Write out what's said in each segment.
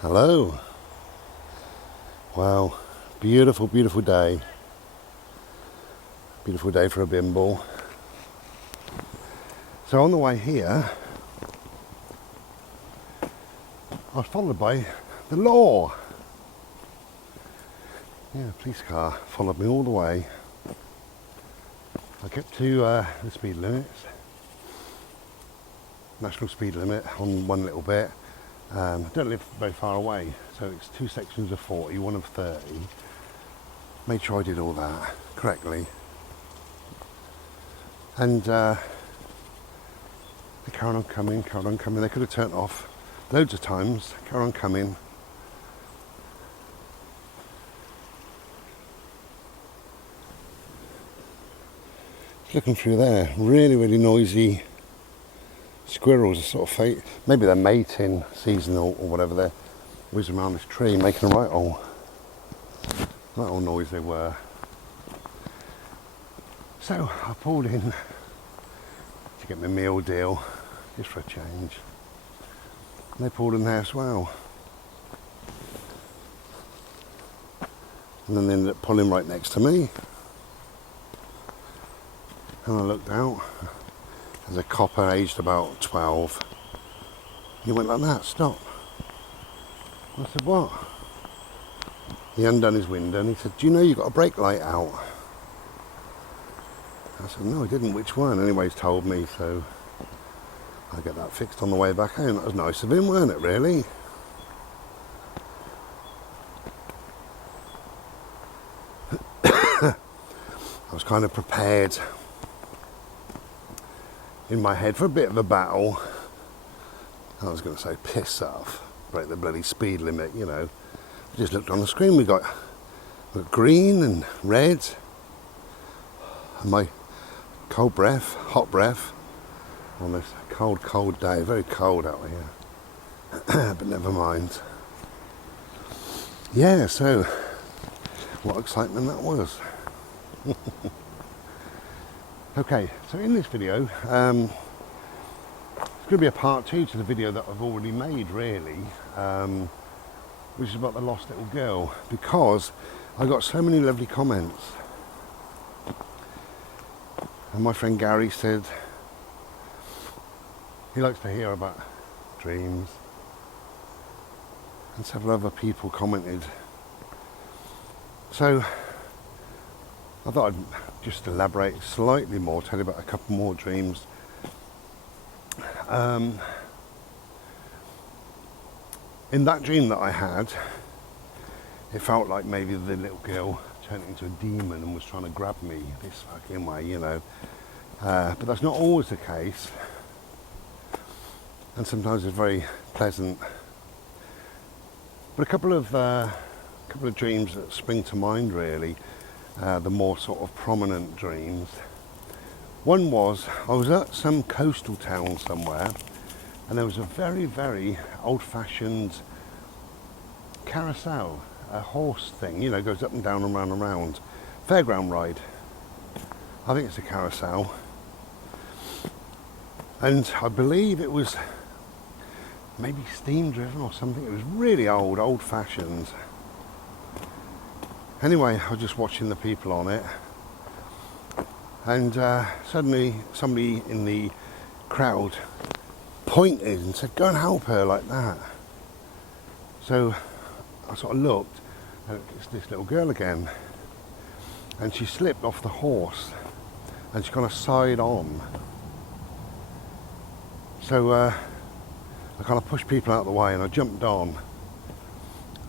Hello. Wow, beautiful, beautiful day. Beautiful day for a bimble. So on the way here, I was followed by the law. Yeah, police car followed me all the way. I kept to the speed limits, national speed limit on one little bit. I don't live very far away, so it's two sections of 40, one of 30. Made sure I did all that correctly. And they carried on coming, They could have turned off loads of times, carried on coming. Looking through there, really, really noisy squirrels are sort of maybe they're mating season or whatever. They're whizzing around this tree making a right old noise they were. So I pulled in to get my meal deal, just for a change. And they pulled in there as well. And then they ended up pulling right next to me. And I looked out. There's a copper aged about 12. He went like that, stop. I said, what? He undone his window and he said, do you know you've got a brake light out? I said, no, I didn't. Which one? Anyway, he's told me, so I'll get that fixed on the way back home. That was nice of him, weren't it, really? I was kind of prepared in my head for a bit of a battle. I was going to say piss off, break the bloody speed limit, you know. I just looked on the screen, we got green and red, and my hot breath on this cold day. Very cold out here. But never mind. Yeah, so what excitement that was. Okay, so in this video, it's going to be a part 2 to the video that I've already made, really, which is about the lost little girl, because I got so many lovely comments. And my friend Gary said he likes to hear about dreams, and several other people commented. So I thought I'd just elaborate slightly more, tell you about a couple more dreams. In that dream that I had, it felt like maybe the little girl turned into a demon and was trying to grab me this fucking way, you know. But that's not always the case. And sometimes it's very pleasant. But a couple of dreams that spring to mind, really. The more sort of prominent dreams. One was, I was at some coastal town somewhere, and there was a very, very old-fashioned carousel, a horse thing, you know, goes up and down and round and round. Fairground ride. I think it's a carousel. And I believe it was maybe steam driven or something. It was really old-fashioned. Anyway, I was just watching the people on it, and suddenly somebody in the crowd pointed and said, go and help her, like that. So I sort of looked, and it's this little girl again, and she slipped off the horse and she kind of side on. So I kind of pushed people out of the way and I jumped on.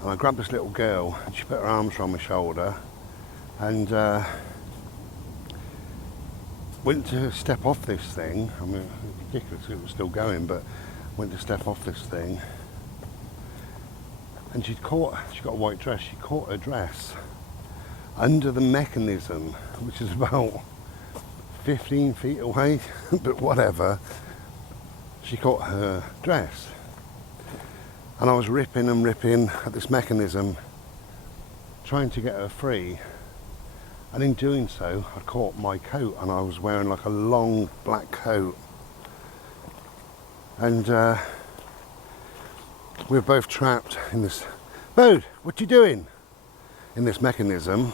And I grabbed this little girl, and she put her arms around my shoulder, and went to step off this thing. I mean, ridiculous, it was still going, but went to step off this thing. And she got a white dress, she caught her dress under the mechanism, which is about 15 feet away, but whatever. She caught her dress. And I was ripping at this mechanism, trying to get her free. And in doing so, I caught my coat, and I was wearing like a long black coat. And we're both trapped in this. Bode, what you doing? In this mechanism.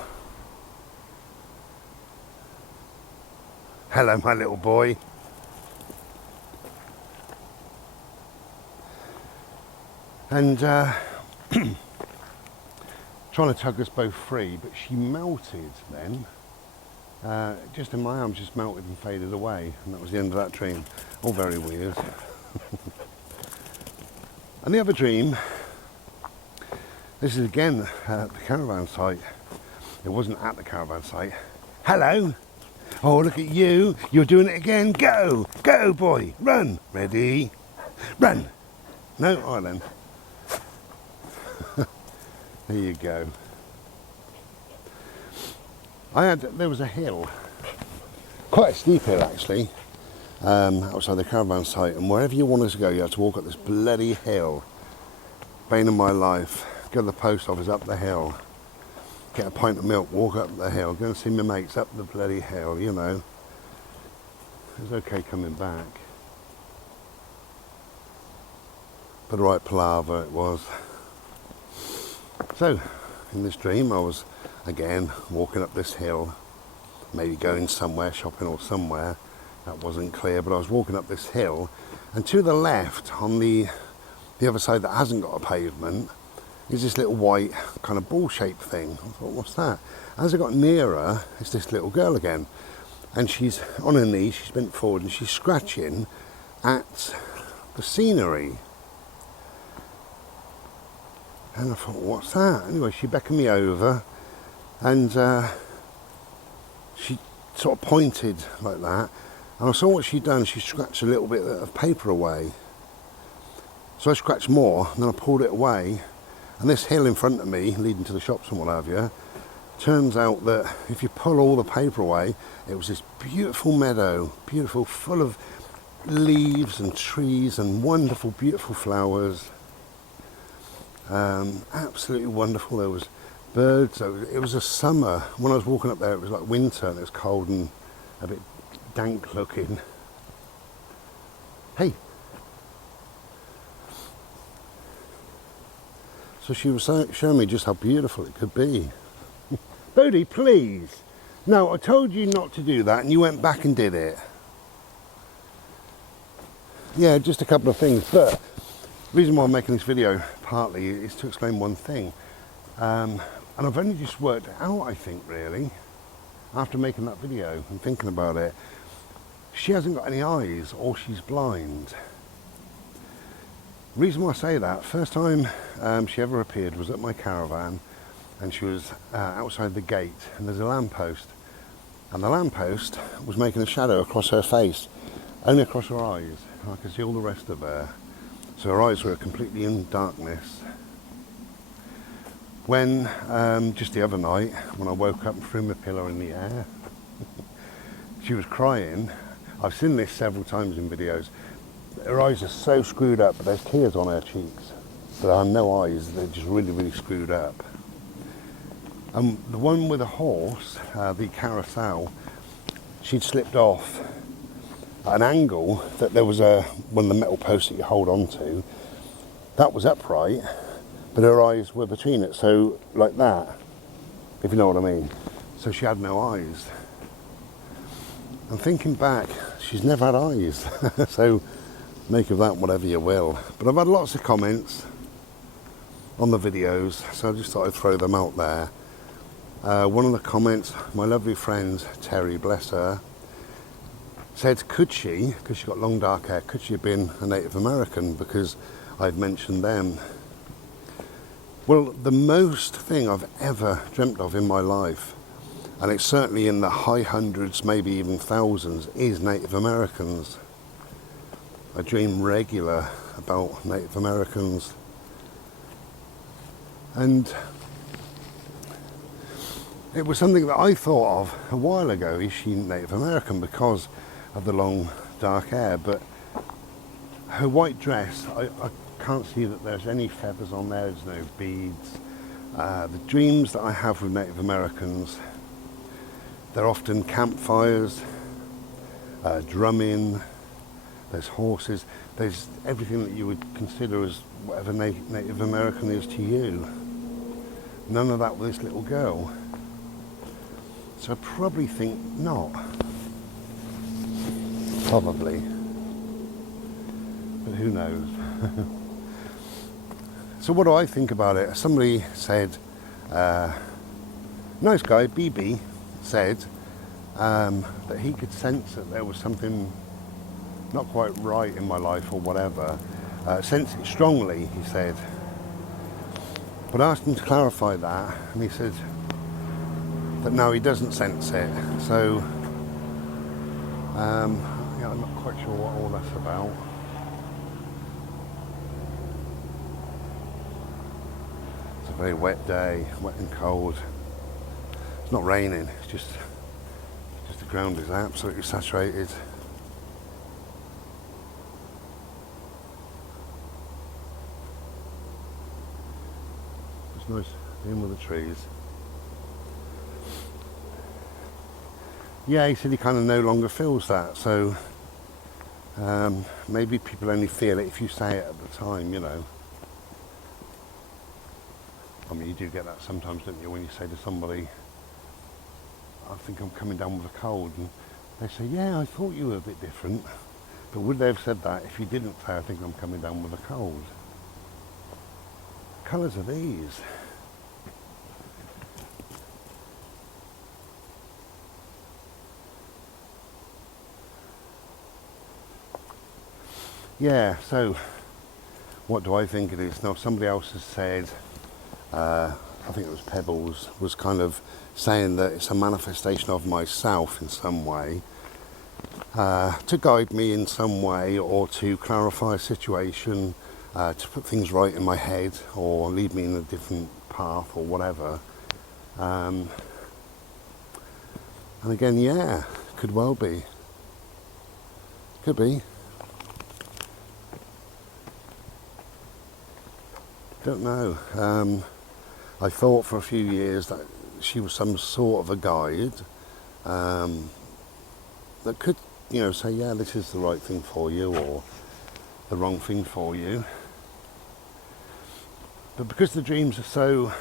Hello, my little boy. And trying to tug us both free, but she melted then. Just in my arms, just melted and faded away, and that was the end of that dream. All very weird. And the other dream, this is again at the caravan site. It wasn't at the caravan site. Hello. Oh, look at you. You're doing it again. Go. Go, boy. Run. Ready. Run. No? All right, then. There you go. There was a hill. Quite a steep hill, actually. Outside the caravan site, and wherever you wanted to go, you had to walk up this bloody hill. Bane of my life. Go to the post office up the hill, get a pint of milk, walk up the hill, go and see my mates up the bloody hill, you know. It was okay coming back, but the right palaver it was. So, in this dream, I was again walking up this hill, maybe going somewhere, shopping or somewhere. That wasn't clear, but I was walking up this hill, and to the left, on the other side that hasn't got a pavement, is this little white kind of ball-shaped thing. I thought, what's that? As I got nearer, it's this little girl again, and she's on her knees, she's bent forward, and she's scratching at the scenery. And I thought, what's that? Anyway, she beckoned me over, and she sort of pointed like that. And I saw what she'd done. She scratched a little bit of paper away. So I scratched more, and then I pulled it away. And this hill in front of me, leading to the shops and what have you, turns out that if you pull all the paper away, it was this beautiful meadow, beautiful, full of leaves and trees and wonderful, beautiful flowers. Absolutely wonderful. There was birds. It was a summer. When I was walking up there, it was like winter, and it was cold and a bit dank looking. Hey. So she was showing me just how beautiful it could be. Bodie, please. No, I told you not to do that, and you went back and did it. Yeah, just a couple of things, but the reason why I'm making this video partly is to explain one thing. And I've only just worked it out, I think, really, after making that video and thinking about it. She hasn't got any eyes, or she's blind. The reason why I say that, first time she ever appeared was at my caravan, and she was outside the gate, and there's a lamppost, and the lamppost was making a shadow across her face, only across her eyes. I could see all the rest of her, so her eyes were completely in darkness. When, just the other night, when I woke up and threw my pillow in the air, she was crying. I've seen this several times in videos. Her eyes are so screwed up, but there's tears on her cheeks. But I have no eyes, they're just really, really screwed up. The one with the horse, the carousel, she'd slipped off at an angle that there was one of the metal posts that you hold on to. That was upright, but her eyes were between it, so like that, if you know what I mean. So she had no eyes. And thinking back, she's never had eyes. So make of that whatever you will. But I've had lots of comments on the videos, so I just thought I'd throw them out there. One of the comments, my lovely friend Terry, bless her, said, could she, because she got long dark hair, could she have been a Native American, because I've mentioned them. Well, the most thing I've ever dreamt of in my life, and it's certainly in the high hundreds, maybe even thousands, is Native Americans. I dream regular about Native Americans. And it was something that I thought of a while ago. Is she Native American because of the long dark hair? But her white dress, I can't see that there's any feathers on there, there's no beads. The dreams that I have with Native Americans, they're often campfires, drumming, there's horses, there's everything that you would consider as whatever Native American is to you. None of that with this little girl. So I probably think not. Probably. But who knows? So what do I think about it? Somebody said, nice guy, BB, said that he could sense that there was something not quite right in my life or whatever. Sense it strongly, he said. But I asked him to clarify that, and he said that no, he doesn't sense it. So, yeah, I'm not quite sure what all that's about. It's a very wet day, wet and cold. It's not raining, it's just the ground is absolutely saturated. It's nice in with the trees. Yeah, he said he kind of no longer feels that, so maybe people only feel it if you say it at the time, you know. I mean, you do get that sometimes, don't you, when you say to somebody, I think I'm coming down with a cold, and they say, yeah, I thought you were a bit different. But would they have said that if you didn't say, I think I'm coming down with a cold? Colours are these. Yeah, so what do I think it is? Now, somebody else has said, I think it was Pebbles, was kind of saying that it's a manifestation of myself in some way, to guide me in some way, or to clarify a situation, to put things right in my head, or lead me in a different path, or whatever. And again, yeah, could well be. Could be. Don't know. I thought for a few years that she was some sort of a guide that could, you know, say, yeah, this is the right thing for you, or the wrong thing for you. But because the dreams are so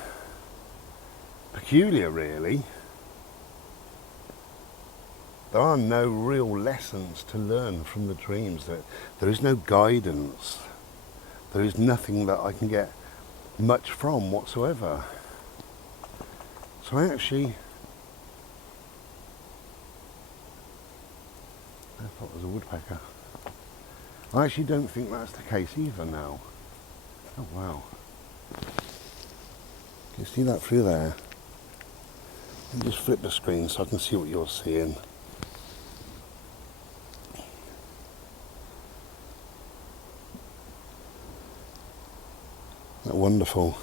peculiar, really, there are no real lessons to learn from the dreams. There is no guidance. There is nothing that I can get much from whatsoever. So I actually, I thought it was a woodpecker. I actually don't think that's the case either now. Oh wow. Can you see that through there? Let me just flip the screen so I can see what you're seeing. Isn't that wonderful?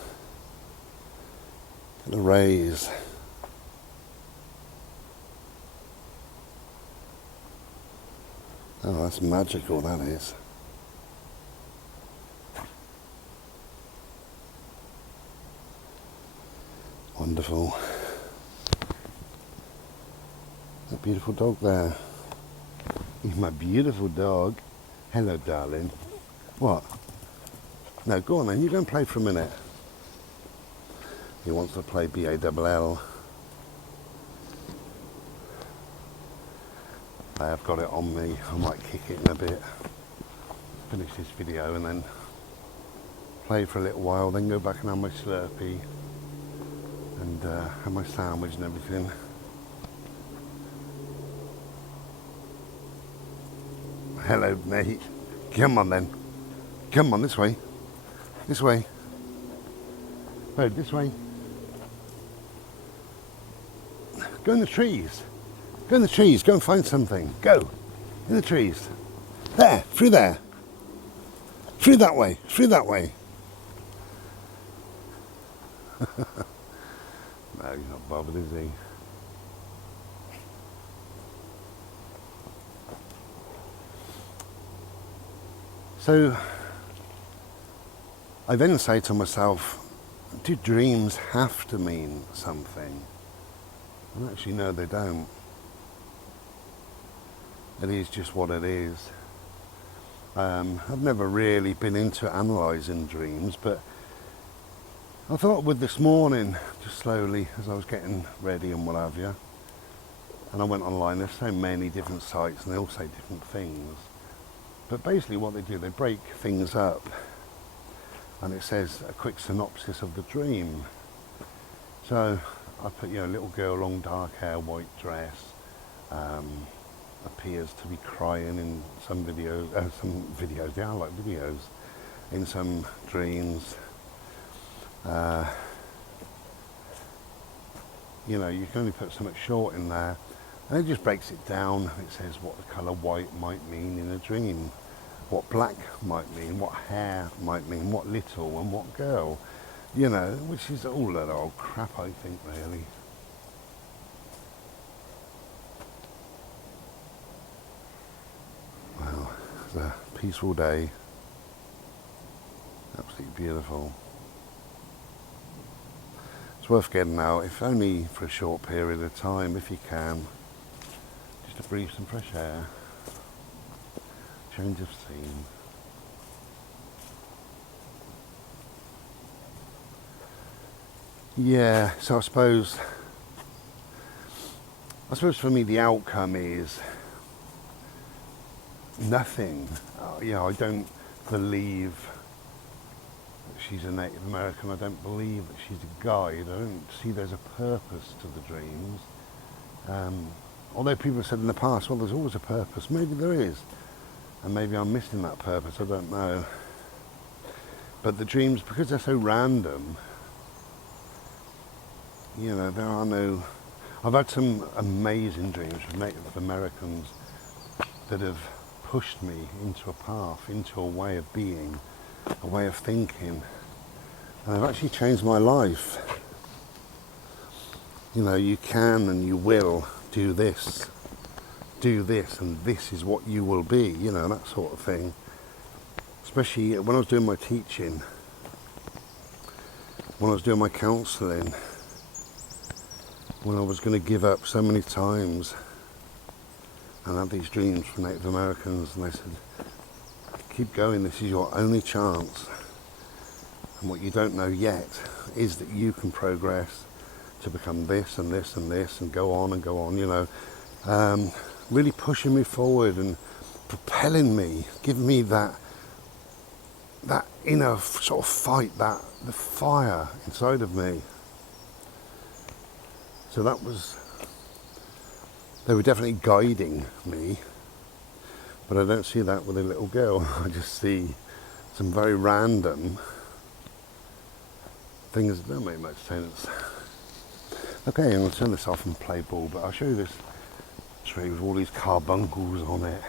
The rays. Oh, that's magical, that is. Wonderful. That beautiful dog there. He's my beautiful dog. Hello, darling. What? No, go on then, you go and play for a minute. He wants to play BALL. I have got it on me. I might kick it in a bit. Finish this video and then play for a little while, then go back and have my Slurpee and have my sandwich and everything. Hello, mate. Come on then. Come on, this way. This way. Bird, this way. Go in the trees. Go in the trees. Go and find something. Go. In the trees. There. Through there. Through that way. Through that way. No, he's not bothered, is he? So I then say to myself, do dreams have to mean something? And actually, no, they don't. It is just what it is. I've never really been into analysing dreams, but I thought with this morning, just slowly as I was getting ready and what have you, and I went online, there's so many different sites and they all say different things. But basically what they do, they break things up and it says a quick synopsis of the dream. So I put, you know, little girl, long dark hair, white dress, appears to be crying in some videos, they are like videos, in some dreams. You know, you can only put so much short in there, and it just breaks it down. It says what the colour white might mean in a dream, what black might mean, what hair might mean, what little and what girl, you know, which is all that old crap, I think, really. Well, it's a peaceful day, absolutely beautiful. It's worth getting out, if only for a short period of time, if you can, just to breathe some fresh air, change of scene. Yeah, so I suppose for me the outcome is nothing. You know, I don't believe that she's a Native American. I don't believe that she's a guide. I don't see there's a purpose to the dreams. Although people have said in the past, well, there's always a purpose. Maybe there is. And maybe I'm missing that purpose. I don't know. But the dreams, because they're so random, you know, there are no... I've had some amazing dreams with Native Americans that have pushed me into a path, into a way of being, a way of thinking, and they've actually changed my life. You know, you can and you will do this, and this is what you will be, you know, that sort of thing. Especially when I was doing my teaching, when I was doing my counselling, when I was going to give up so many times, and I had these dreams from Native Americans, and they said, keep going, this is your only chance, and what you don't know yet is that you can progress to become this and this and this, and go on, you know, really pushing me forward and propelling me, giving me that inner sort of fight, the fire inside of me. So that was, they were definitely guiding me, but I don't see that with a little girl. I just see some very random things that don't make much sense. Okay, I'm going to turn this off and play ball, but I'll show you this tree with all these carbuncles on it.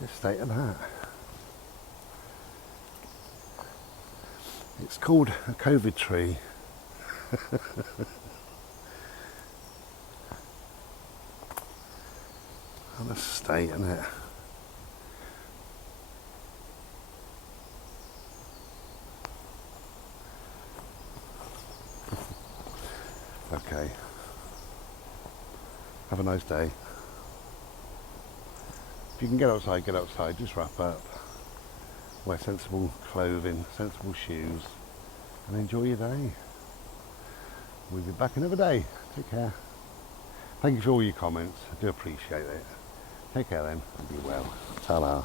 The state of that. It's called a COVID tree. And a state in it. Okay. Have a nice day. If you can get outside, just wrap up. Wear sensible clothing, sensible shoes, and enjoy your day. We'll be back another day. Take care. Thank you for all your comments. I do appreciate it. Take care then, and be well. Ta-ra.